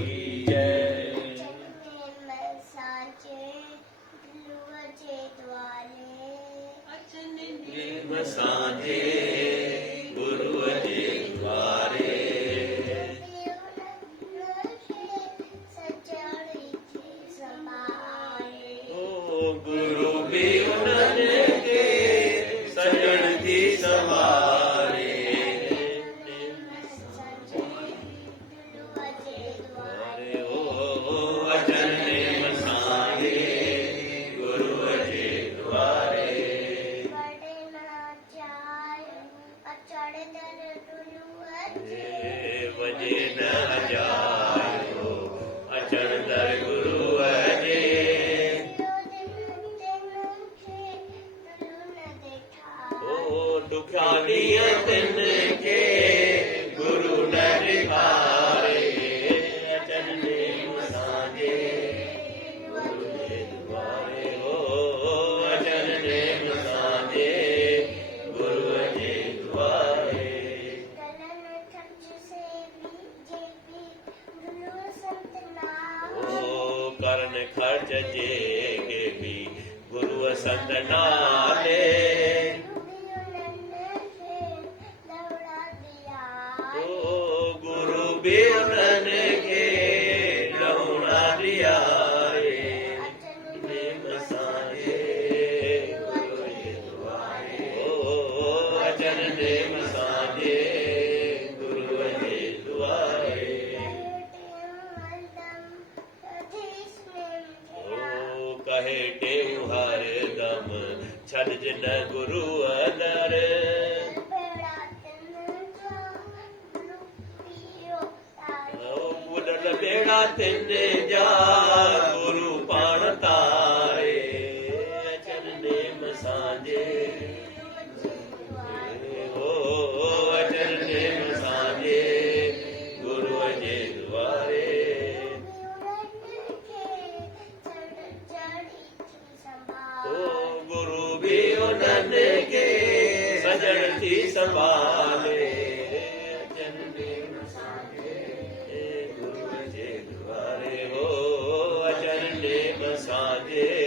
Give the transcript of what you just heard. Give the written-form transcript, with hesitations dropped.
की जय। साजे गुरु जे द्वारे गुरु भी उनके सजण थी संभारे अचन नेम साजे गुरु जे द्वारे वजे न जायो अचण दर गुरु अजे दुखाड़ीअ तिन खे गुरु न ॾेखारे अचन नेम साजे गुरु जे द्वारे अचन नेम साजे गुरु जे द्वारे करण खर्च जे के भी गुरु संत नाले गुरु भी उनके लहुणा ॾियारे नेम साजे गुरु जे द्वारे अचन नेम साजे गुरु जे द्वारे कहे टेऊ हर दम छॾज न गुरु दर बेड़ा तिन जा गुरु पाण तारे अचन नेम साजे अचन नेम साजे गुरु जे द्वारे गुरु भी उनके सजण थी संभाले अचन नेम साजे गुरु जे द्वारे अचन नेम साजे